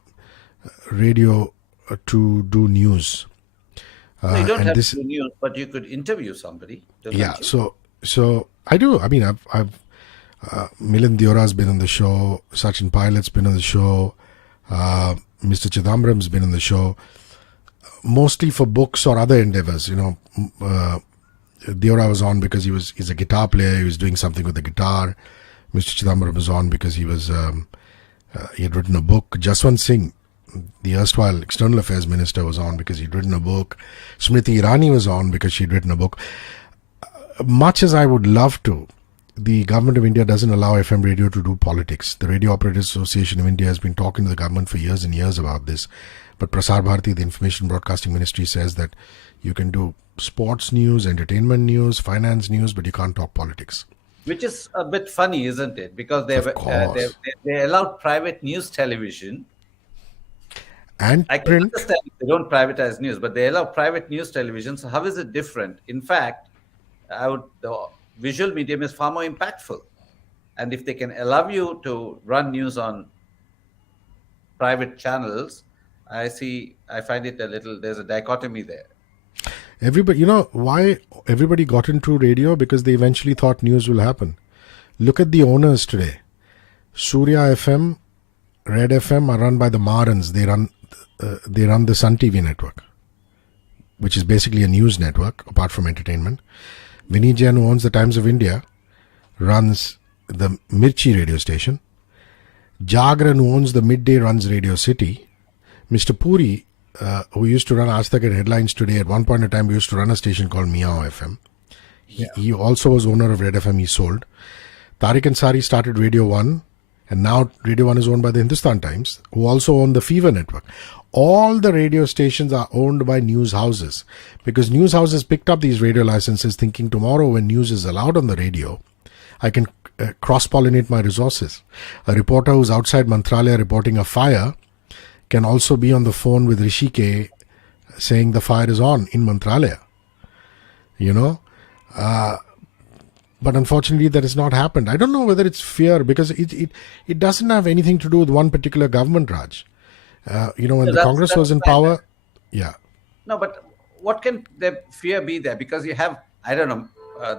radio to do news. No, you don't And have this, to do news, but you could interview somebody, yeah, don't you? so I do. I mean, I've Milind Diora's been on the show, Sachin Pilot's been on the show, Mr. Chidambaram's been on the show, mostly for books or other endeavors. You know, Diora was on because he's a guitar player. He was doing something with the guitar. Mr. Chidambaram was on because he had written a book. Jaswant Singh, the erstwhile External Affairs Minister, was on because he'd written a book. Smriti Irani was on because she'd written a book. Much as I would love to, the government of India doesn't allow FM radio to do politics. The Radio Operators Association of India has been talking to the government for years and years about this. But Prasar Bharati, the Information Broadcasting Ministry, says that you can do sports news, entertainment news, finance news, but you can't talk politics. Which is a bit funny, isn't it? Because Of course. they allowed private news television. And I can print. understand if they don't privatize news, but they allow private news television. So how is it different? In fact, the visual medium is far more impactful. And if they can allow you to run news on private channels, I find it there's a dichotomy there. Everybody, you know why everybody got into radio? Because they eventually thought news will happen. Look at the owners today. Surya FM, Red FM are run by the Marans. They run the Sun TV network, which is basically a news network apart from entertainment. Vinny Jain, who owns the Times of India, runs the Mirchi radio station. Jagran, who owns the Midday, runs Radio City. Mr. Puri, who used to run Aaj Tak and Headlines Today, at one point in time, we used to run a station called Meow FM. He also was owner of Red FM. He sold. Tariq Ansari started Radio 1, and now Radio 1 is owned by the Hindustan Times, who also own the Fever network. All the radio stations are owned by news houses because news houses picked up these radio licenses thinking tomorrow when news is allowed on the radio, I can cross-pollinate my resources. A reporter who's outside Mantralaya reporting a fire can also be on the phone with Hrishikesh saying the fire is on in Mantralaya. You know? But unfortunately, that has not happened. I don't know whether it's fear because it doesn't have anything to do with one particular government, Raj. When the Congress was in power, yeah. No, but what can the fear be there? Because you have, I don't know,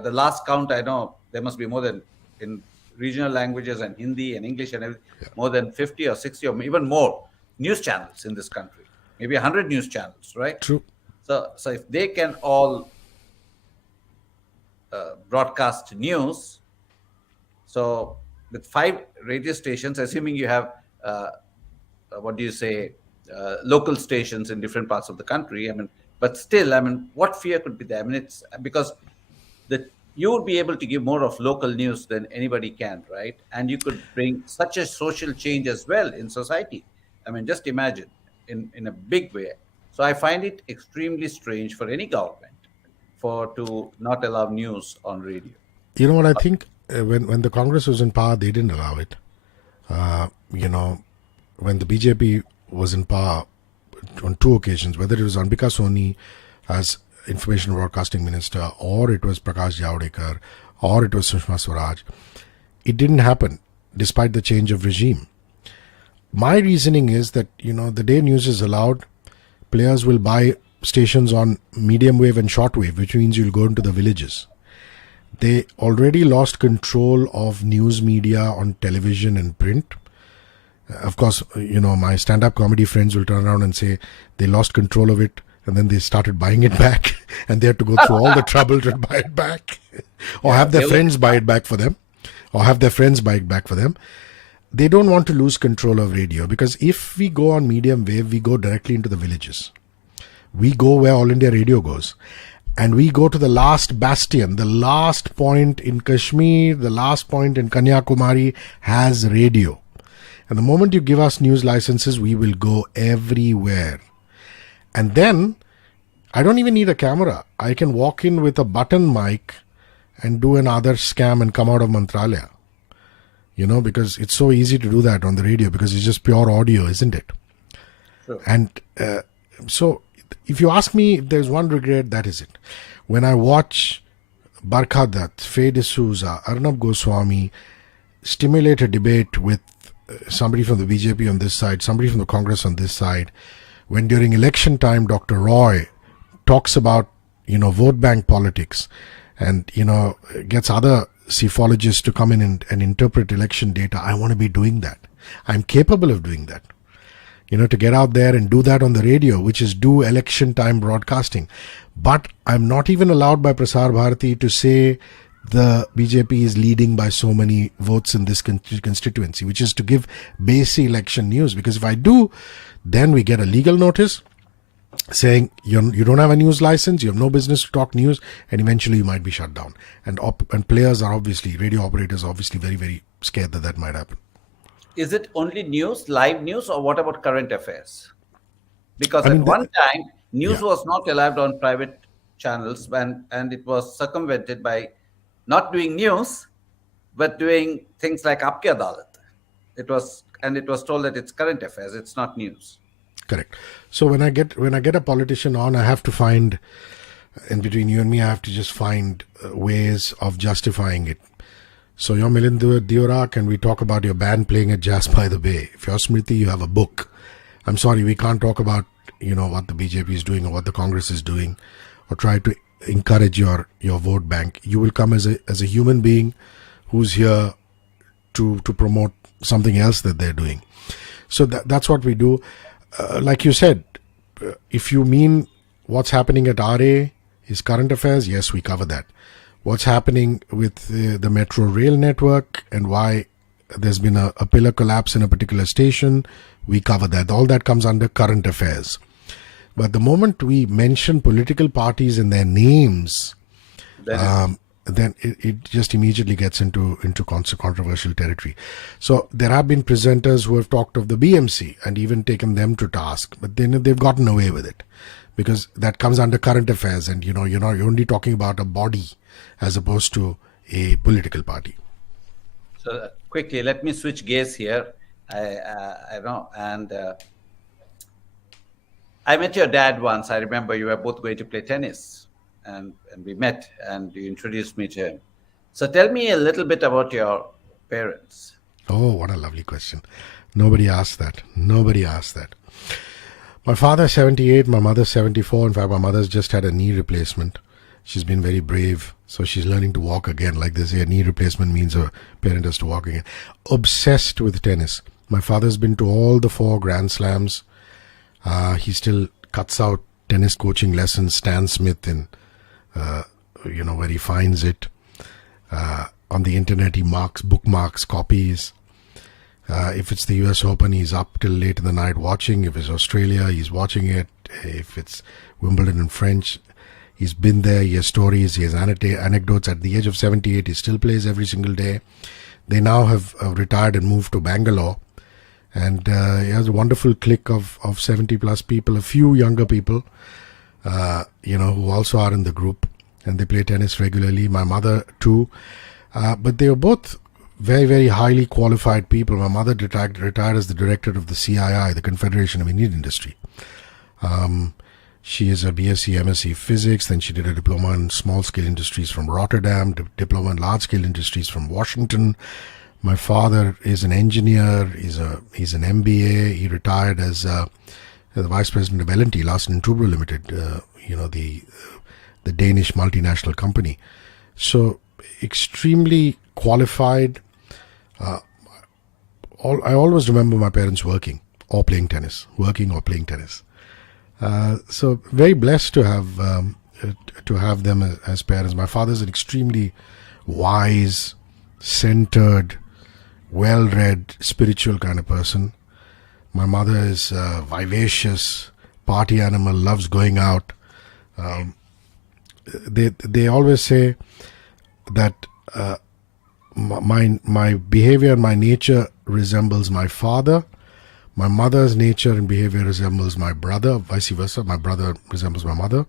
the last count I know, there must be more than, in regional languages and Hindi and English and everything, more than 50 or 60 or even more news channels in this country. Maybe 100 news channels, right? True. So if they can all broadcast news, so with 5 radio stations, assuming you have local stations in different parts of the country. I mean, but still, I mean, what fear could be there? I mean, it's because you would be able to give more of local news than anybody can, right? And you could bring such a social change as well in society. I mean, just imagine in a big way. So I find it extremely strange for any government for to not allow news on radio. You know what I think? When the Congress was in power, they didn't allow it. You know, when the BJP was in power on two occasions, whether it was Ambika Soni as Information Broadcasting Minister, or it was Prakash Javadekar, or it was Sushma Swaraj, it didn't happen despite the change of regime. My reasoning is that, the day news is allowed, players will buy stations on medium wave and short wave, which means you'll go into the villages. They already lost control of news media on television and print. Of course, my stand-up comedy friends will turn around and say they lost control of it and then they started buying it back and they had to go through all the trouble to buy it back or have their friends buy it back for them They don't want to lose control of radio because if we go on medium wave, we go directly into the villages. We go where All India Radio goes. And we go to the last bastion, the last point in Kashmir, the last point in Kanyakumari has radio. And the moment you give us news licenses, we will go everywhere. And then, I don't even need a camera. I can walk in with a button mic and do another scam and come out of Mantralaya. Because it's so easy to do that on the radio because it's just pure audio, isn't it? Sure. And so, if you ask me if there's one regret, that is it. When I watch Barkha Dutt, Faye D'Souza, Arnab Goswami stimulate a debate with somebody from the BJP on this side, somebody from the Congress on this side, when during election time Dr. Roy talks about, vote bank politics and, gets other psephologists to come in and interpret election data, I want to be doing that. I'm capable of doing that. To get out there and do that on the radio, which is do election time broadcasting. But I'm not even allowed by Prasar Bharati to say the BJP is leading by so many votes in this constituency, which is to give basic election news. Because if I do, then we get a legal notice saying you don't have a news license, you have no business to talk news, and eventually you might be shut down. And players are obviously, radio operators are obviously very, very scared that might happen. Is it only news, live news, or what about current affairs? Because at one time, news was not allowed on private channels, and it was circumvented by not doing news, but doing things like Aapke Adalat. It was told that it's current affairs, it's not news. Correct. So when I get a politician on, I have to find, in between you and me, I have to just find ways of justifying it. So you're Milind Diorak and we talk about your band playing at Jazz by the Bay. If you're Smriti, you have a book. I'm sorry, we can't talk about, what the BJP is doing or what the Congress is doing or try to encourage your vote bank. You will come as a human being who's here to promote something else that they're doing. So that's what we do. Like you said, if you mean what's happening at RA is current affairs, yes, we cover that. What's happening with the metro rail network and why there's been a pillar collapse in a particular station, we cover that. All that comes under current affairs. But the moment we mention political parties and their names, then it just immediately gets into controversial territory. So there have been presenters who have talked of the BMC and even taken them to task, but then they've gotten away with it because that comes under current affairs, and you're only talking about a body as opposed to a political party. So quickly, let me switch gears here. I know, and I met your dad once. I remember you were both going to play tennis, and we met, and you introduced me to him. So tell me a little bit about your parents. Oh, what a lovely question. Nobody asked that. My father 78, my mother 74. In fact, my mother's just had a knee replacement. She's been very brave. So she's learning to walk again. Like they say, a knee replacement means a parent has to walk again. Obsessed with tennis. My father's been to all the 4 Grand Slams. He still cuts out tennis coaching lessons, Stan Smith, in, where he finds it. On the internet, he bookmarks copies. If it's the US Open, he's up till late in the night watching. If it's Australia, he's watching it. If it's Wimbledon in French, he's been there. He has stories, he has anecdotes. At the age of 78, he still plays every single day. They now have retired and moved to Bangalore. And he has a wonderful clique of 70 plus people, a few younger people, who also are in the group, and they play tennis regularly. My mother too. But they were both very, very highly qualified people. My mother retired as the director of the CII, the Confederation of Indian Industry. She is a BSc, MSc Physics. Then she did a diploma in small-scale industries from Rotterdam, diploma in large-scale industries from Washington. My father is an engineer. He's an MBA. He retired as the vice president of L&T, Larsen& Toubro Limited. The Danish multinational company. So extremely qualified. I always remember my parents working or playing tennis. So very blessed to have them as parents. My father's an extremely wise, centered, well-read, spiritual kind of person. My mother is vivacious, party animal, loves going out. They always say that my behavior and my nature resembles my father. My mother's nature and behavior resembles my brother, vice versa. My brother resembles my mother.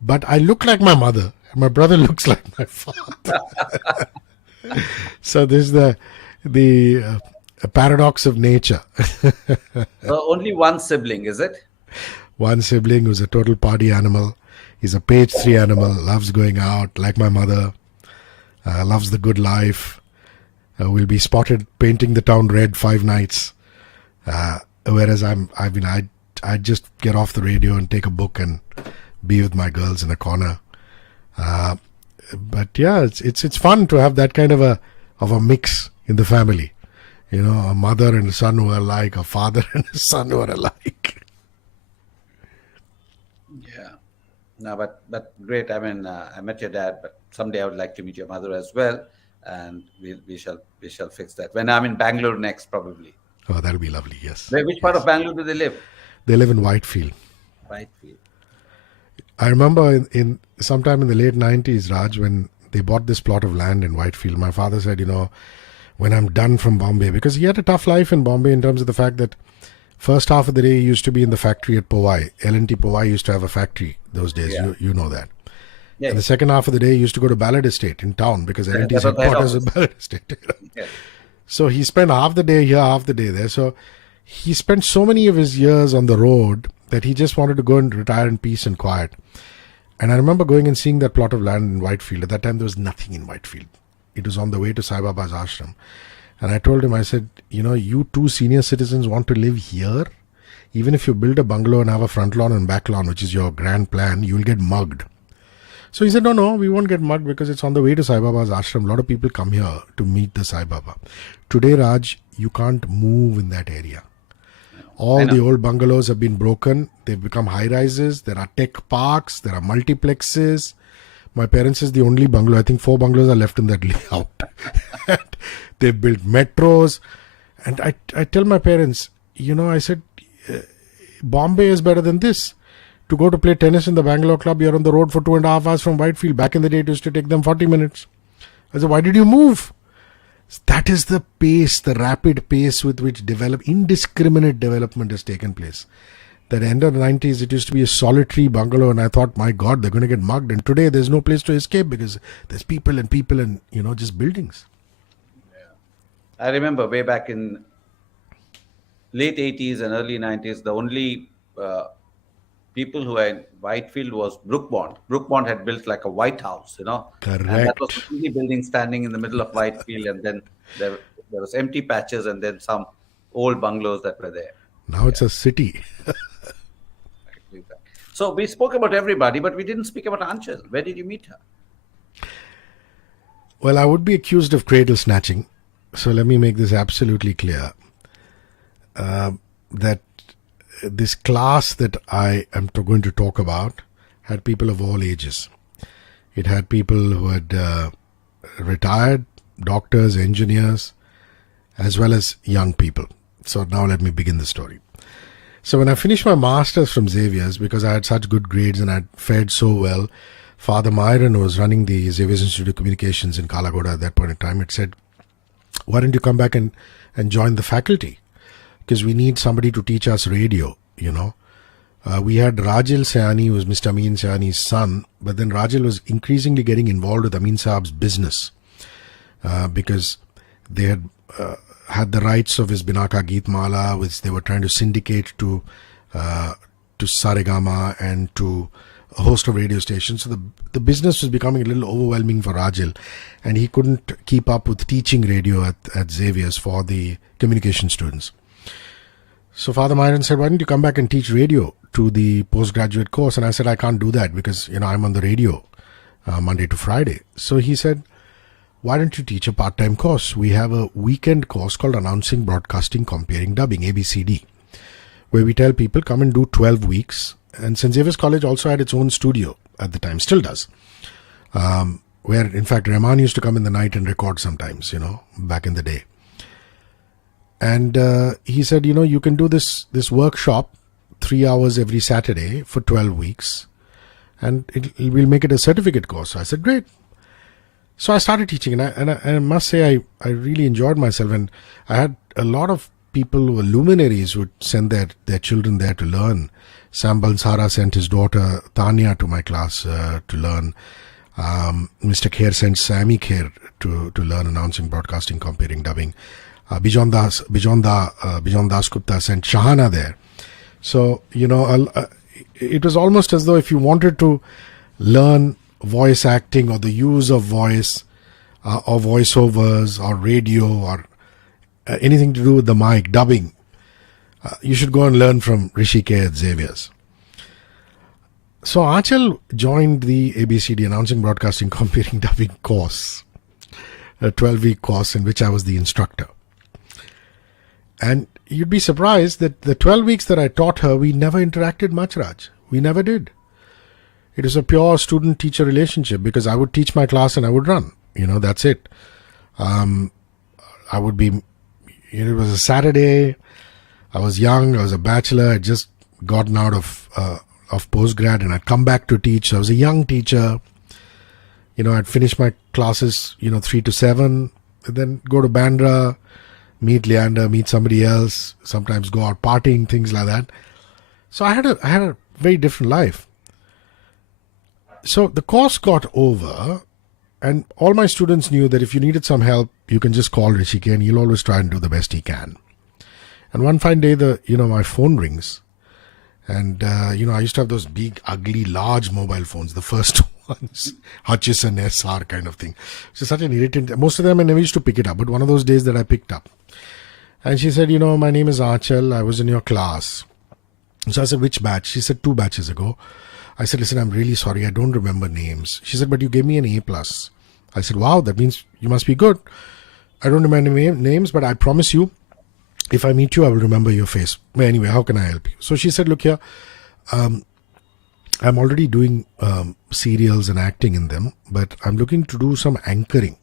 But I look like my mother, and my brother looks like my father. So this is the paradox of nature. Only one sibling, is it? One sibling who's a total party animal. He's a page 3 animal, loves going out like my mother, loves the good life, will be spotted painting the town red 5 nights. Whereas I just get off the radio and take a book and be with my girls in a corner. But yeah, it's fun to have that kind of a mix in the family. A mother and a son who are alike, a father and a son who are alike. Yeah. No, but great. I mean, I met your dad, but someday I would like to meet your mother as well, and we shall fix that when I'm in Bangalore next, probably. Oh, that'll be lovely. Yes. Which part of Bangalore do they live? They live in Whitefield. Whitefield. I remember in sometime in the late 90s, Raj, when they bought this plot of land in Whitefield, my father said, when I'm done from Bombay, because he had a tough life in Bombay in terms of the fact that first half of the day he used to be in the factory at Powai. L&T Powai used to have a factory those days. Yeah. You know that. Yeah. And the second half of the day he used to go to Ballard Estate in town because L&T's headquarters is Ballard Estate. Yeah. So he spent half the day here, half the day there. So he spent so many of his years on the road that he just wanted to go and retire in peace and quiet. And I remember going and seeing that plot of land in Whitefield. At that time, there was nothing in Whitefield. It was on the way to Sai Baba's ashram. And I told him, I said, you two senior citizens want to live here? Even if you build a bungalow and have a front lawn and back lawn, which is your grand plan, you will get mugged. So he said, no, we won't get mugged because it's on the way to Sai Baba's ashram. A lot of people come here to meet the Sai Baba. Today, Raj, you can't move in that area. All the old bungalows have been broken. They've become high-rises. There are tech parks. There are multiplexes. My parents is the only bungalow. I think 4 bungalows are left in that layout. They've built metros. And I tell my parents, I said, Bombay is better than this. To go to play tennis in the Bangalore club, you're on the road for 2.5 hours from Whitefield. Back in the day, it used to take them 40 minutes. I said, why did you move? That is the pace, the rapid pace with which indiscriminate development has taken place. That end of the 90s, it used to be a solitary bungalow, and I thought, my God, they're going to get mugged. And today, there's no place to escape because there's people and just buildings. Yeah. I remember way back in late 80s and early 90s, the only people who were in Whitefield was Brook Bond. Brook Bond had built like a White House, Correct. And that was the only building standing in the middle of Whitefield, and then there was empty patches and then some old bungalows that were there. Now it's a city. So we spoke about everybody, but we didn't speak about Archel. Where did you meet her? Well, I would be accused of cradle snatching. So let me make this absolutely clear. That this class that I am going to talk about had people of all ages. It had people who had retired, doctors, engineers, as well as young people. So now let me begin the story. So when I finished my master's from Xavier's, because I had such good grades and I had fared so well, Father Myron, who was running the Xavier's Institute of Communications in Kalagoda at that point in time, had said, why don't you come back and join the faculty? because we need somebody to teach us radio, We had Rajil Sayani, who was Mr. Amin Sayani's son, but then Rajil was increasingly getting involved with Amin Saab's business because they had the rights of his Binaka Geet Mala, which they were trying to syndicate to Saregama and to a host of radio stations. So the business was becoming a little overwhelming for Rajil, and he couldn't keep up with teaching radio at Xavier's for the communication students. So Father Myron said, why don't you come back and teach radio to the postgraduate course? And I said, I can't do that because, I'm on the radio Monday to Friday. So he said, why don't you teach a part-time course? We have a weekend course called Announcing, Broadcasting, Comparing, Dubbing, ABCD, where we tell people come and do 12 weeks. And St. Xavier's College also had its own studio at the time, still does, where in fact Rahman used to come in the night and record sometimes, back in the day. And he said, you can do this workshop 3 hours every Saturday for 12 weeks and we'll make it a certificate course. So I said, great. So I started teaching, and I must say I really enjoyed myself, and I had a lot of people who were luminaries who would send their children there to learn. Sam Bansara sent his daughter Tanya to my class to learn. Mr. Kher sent Sammy Kher to learn announcing, broadcasting, comparing, dubbing. Bijon Das Gupta sent Shahana there. So, it was almost as though if you wanted to learn voice acting or the use of voice or voiceovers or radio or anything to do with the mic, dubbing, you should go and learn from Hrishikesh at Xavier's. So Archel joined the ABCD Announcing, Broadcasting, Comparing, Dubbing course, a 12-week course in which I was the instructor. And you'd be surprised that the 12 weeks that I taught her, we never interacted much, Raj. We never did. It was a pure student-teacher relationship because I would teach my class and I would run. That's it. I would be, it was a Saturday. I was young. I was a bachelor. I'd just gotten out of postgrad and I'd come back to teach. So I was a young teacher. I'd finish my classes, 3 to 7, and then go to Bandra, meet Leander, meet somebody else, sometimes go out partying, things like that. So I had a very different life. So the course got over, and all my students knew that if you needed some help, you can just call Hrishikesh and he'll always try and do the best he can. And one fine day, my phone rings. And, I used to have those big, ugly, large mobile phones, the first ones, Hutchison SR kind of thing. So such an irritant. Most of them I never used to pick it up, but one of those days that I picked up. And she said, my name is Archel. I was in your class. So I said, which batch? She said, 2 batches ago. I said, listen, I'm really sorry. I don't remember names. She said, but you gave me an A+. I said, wow, that means you must be good. I don't remember names, but I promise you, if I meet you, I will remember your face. But anyway, how can I help you? So she said, look here, I'm already doing serials and acting in them, but I'm looking to do some anchoring.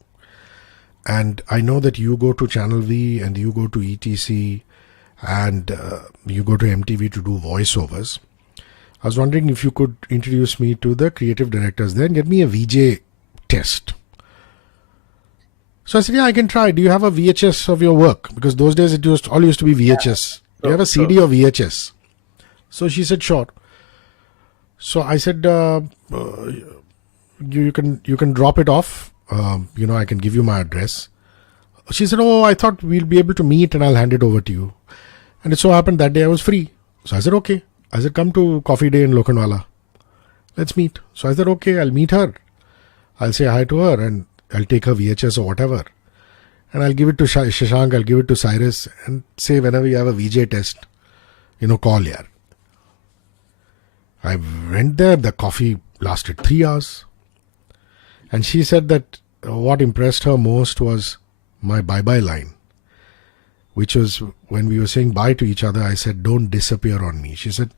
And I know that you go to Channel V and you go to ETC and you go to MTV to do voiceovers. I was wondering if you could introduce me to the creative directors there and get me a VJ test. So I said, yeah, I can try. Do you have a VHS of your work? Because those days it all used to be VHS. Do you have a CD or VHS? So she said, sure. So I said, you can drop it off. I can give you my address. She said, oh, I thought we'll be able to meet and I'll hand it over to you. And it so happened that day I was free. So I said, okay. I said, come to Coffee Day in Lokhandwala. Let's meet. So I said, okay, I'll meet her. I'll say hi to her and I'll take her VHS or whatever. And I'll give it to Shashank, I'll give it to Cyrus and say whenever you have a VJ test, call here. I went there, the coffee lasted 3 hours. And she said that what impressed her most was my bye-bye line, which was when we were saying bye to each other, I said, don't disappear on me. She said,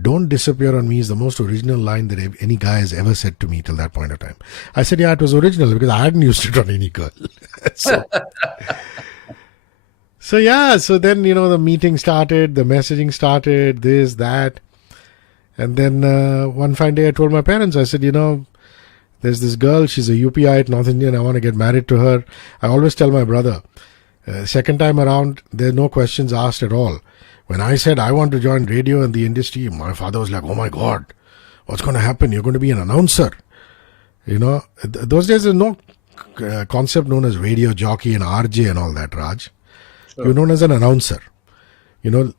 don't disappear on me is the most original line that any guy has ever said to me till that point of time. I said, yeah, it was original because I hadn't used it on any girl. So then, the meeting started, the messaging started, this, that. And then one fine day I told my parents, I said, there's this girl, she's a UPite, North Indian, I want to get married to her. I always tell my brother, Second time around, there are no questions asked at all. When I said I want to join radio and the industry, my father was like, "Oh my God, what's going to happen? You're going to be an announcer." Those days there's no concept known as radio jockey and RJ and all that, Raj. Sure. You're known as an announcer. You know,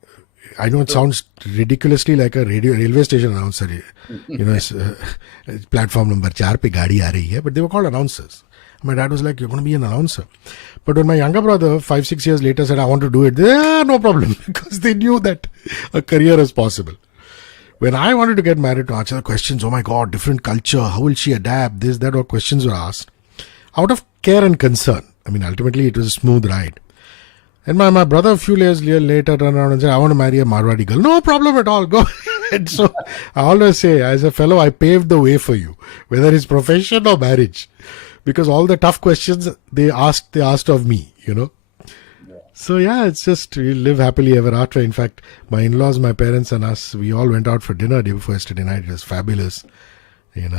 I know it sounds ridiculously like a railway station announcer. It's, platform number 4 pe gaadi aa rahi hai, but they were called announcers. My dad was like, "You're going to be an announcer." But when my younger brother, 5-6 years later, said, "I want to do it," no problem, because they knew that a career is possible. When I wanted to get married, to answer the questions, oh my God, different culture, how will she adapt, this, that, or questions were asked, out of care and concern. I mean, ultimately, it was a smooth ride. And my brother, a few years later, turned around and said, "I want to marry a Marwadi girl." No problem at all. Go ahead. So I always say, as a fellow, I paved the way for you, whether it's profession or marriage. Because all the tough questions they asked of me, So yeah, it's just, we live happily ever after. In fact, my in-laws, my parents and us, we all went out for dinner day before yesterday night. It was fabulous.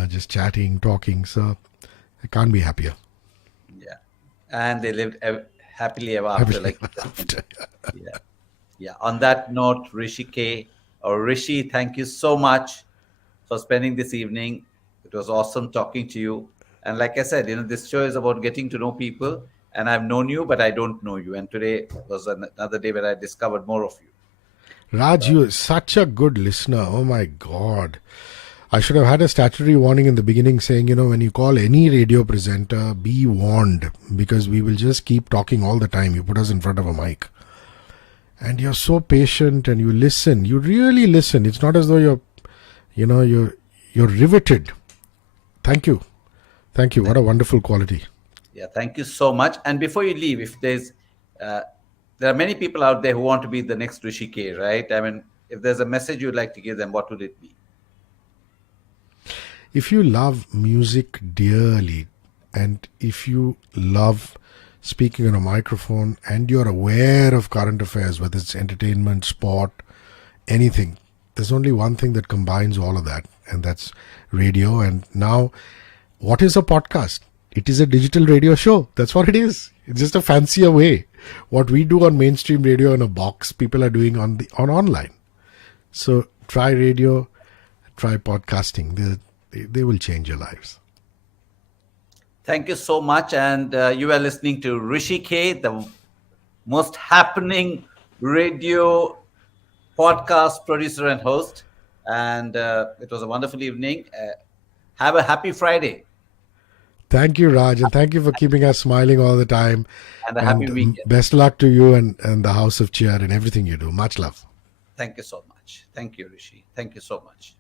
Just chatting, talking. So I can't be happier. Yeah. And they lived happily ever after. Happily Like ever after. yeah. Yeah. On that note, Rishi, thank you so much for spending this evening. It was awesome talking to you. And like I said, this show is about getting to know people. And I've known you, but I don't know you. And today was another day where I discovered more of you. Raj, you are such a good listener. Oh my God. I should have had a statutory warning in the beginning saying, when you call any radio presenter, be warned, because we will just keep talking all the time. You put us in front of a mic. And you're so patient and you listen. You really listen. It's not as though you're riveted. Thank you. Thank you. What a wonderful quality. Yeah, thank you so much. And before you leave, if there are many people out there who want to be the next Hrishikesh, right? I mean, if there's a message you'd like to give them, what would it be? If you love music dearly, and if you love speaking on a microphone, and you're aware of current affairs, whether it's entertainment, sport, anything, there's only one thing that combines all of that, and that's radio. And now, what is a podcast? It is a digital radio show. That's what it is. It's just a fancier way. What we do on mainstream radio in a box, people are doing on online. So try radio, try podcasting. They will change your lives. Thank you so much. And you are listening to Hrishikesh, the most happening radio podcast producer and host. And it was a wonderful evening. Have a happy Friday. Thank you, Raj, and thank you for keeping us smiling all the time. And a happy weekend. Best luck to you and the House of Cheer and everything you do. Much love. Thank you so much. Thank you, Rishi. Thank you so much.